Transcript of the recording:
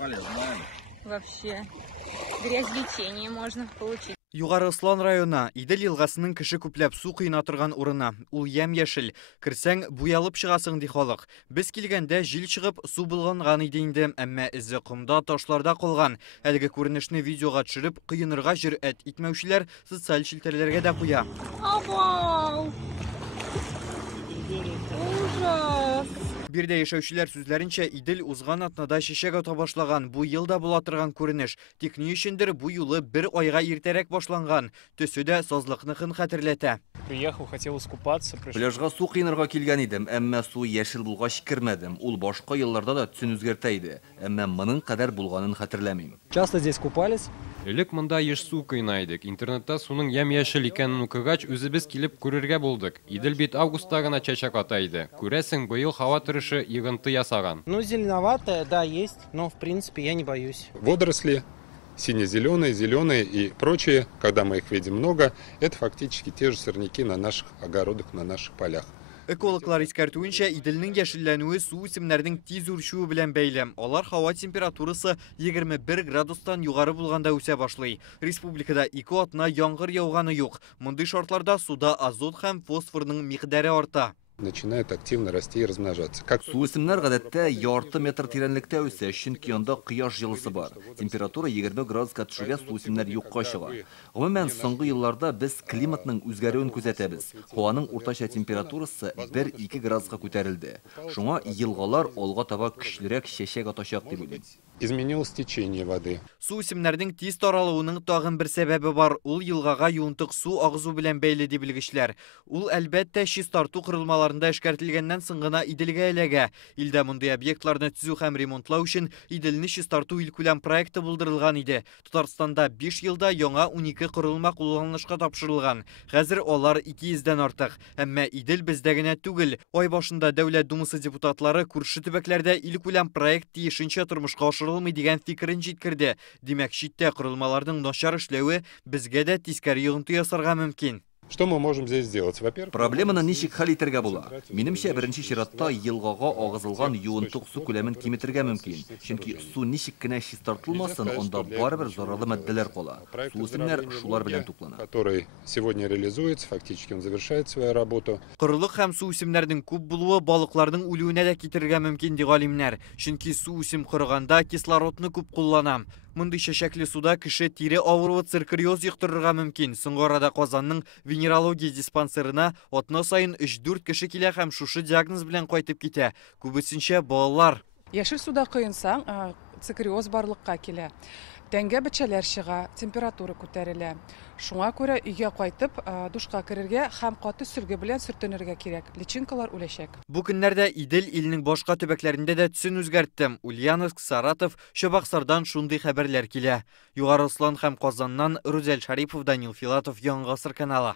Полезно. Вообще. Грязь лечения можно получить. Югары Ыслан района Идел елгасының кеше күпләп су кыйна торган урына. Ул ямь-яшел. Кирсәң буялып чыгасың ди халык. Без килгәндә җил чыгып су булганган иде инде, әмма эзе кумда, ташларда калган. Әлеге күренешне видеога төшереп, кыенырга җөрьәт итмәүчеләр социаль челтәрләргә дә куя. Авау! Ужас! Бирдә яшәүчеләр сүзләренчә, Идел узган атнада чәчәк ата башлаган. Бу елда була торган күренеш. Тик ни өчендер бу юлы бер айга иртәрәк башланган. Төсү дә сазлыкныкын хәтерләтә. Приехал, хотел искупаться. Пляжга су кыйнарга килгән идем, әмма су яшел булгач кирмәдем. Ул башка елларда да төсен үзгәртә иде, әмма моның кадәр булганын хәтерләмим. Часто здесь купались? Элек монда еш су кыйнайдык. Интернетта суның ямь-яшел икәнен укыгач, үзебез килеп күрергә булдык. Идел бит августта гына чәчәк ата иде. Күрәсең, быел һава торышы йогынты ясаган. Ну, зеленоватая, да, есть, но в принципе я не боюсь. Водоросли сине-зеленые, зеленые и прочие, когда мы их видим много, это фактически те же сорняки на наших огородах, на наших полях. Экологлар искәртүенчә, Иделнең яшелләнүе су үсемнәренең тиз үрчүе белән бәйле. Алар һава температурасы 21 градустан югары булганда үсә башлый. Республикада 2 атна яңгыр яуганы юк. Мондый шартларда суда азот һәм фосфорның микъдары арта. Начинают активно расти и размножаться. Су үсемнәр гадәттә ярты метр тирәнлектә үсә, чөнки анда кояш җылысы бар. Температура 20 градуска төшүгә су үсемнәр юкка чыга. Гомумән, соңгы елларда без климатның үзгәрүен күзәтәбез. Һаваның уртача температурасы 1-2 градуска күтәрелде. Шуңа елгалар алга таба көчлерәк чәчәк атачак дип уйлыйм. Изменилось течение воды. Су үсемнәрнең тиз таралуының тагын бер сәбәбе бар. Ул елгага юынтык су агызу белән бәйле дип белгечләр. Ул әлбәттә чистарту корылмаларында эшкәртелгәннән соң гына Иделгә эләгә. Илдә мондый объектларны төзү һәм ремонтлау өчен Иделне чистарту илкүләм проекты булдырылган иде. Татарстанда 5 елда яңа 12 корылма кулланылышка тапшырылган. Хәзер алар 200-дән артык. Әмма Идел бездә генә түгел. Ай башында Дәүләт Думасы депутатлары күрше төбәкләрдә илкүләм проект тиешенчә тормышка ашырылмый дигән фикерен җиткерде. Димәк, читтә корылмаларның начар эшләве безгә дә тискәре йогынты ясарга мөмкин. Что мы можем здесь сделать? Во-первых, Проблеманы ничек хәл итәргә була? Минемчә, беренче чиратта елгага агызылган юынтык су күләмен киметергә мөмкин. Чөнки су ничек кенә чистартылмасын, анда барыбер зарарлы матдәләр кала. Су үсемнәр шулар белән туклана. который сегодня реализуется, фактически он завершает свою работу. Корылык һәм су үсемнәренең күп булуы балыкларның үлүенә дә китергә мөмкин ди галимнәр. Чөнки су үсем корыганда кислородны күп куллана. Мондый чәчәкле суда кеше тире авыруы циркориоз йоктырырга мөмкин. Соңгы арада Казанның венерология диспансерына атна сайын 3-4 кеше килә һәм шушы диагноз белән кайтып китә. Күбесенчә балалар. Яшел суда кыйынсаң, циркориоз барлыкка килә. Тәнгә бечәләр чыга, температура күтәрелә. Шуңа күрә өйгә кайтып, душка керергә һәм каты сөлге белән сөртенергә кирәк. Личинкалар үләчәк. Бу көннәрдә Идел илнең башка төбәкләрендә дә төсен үзгәртте. Ульяновск, Саратов, Чабаксардан шундый хәбәрләр килә. Югары Ыслан һәм Казаннан Рузель Шарипов, Данил Филатов, Яңа Гасыр каналы.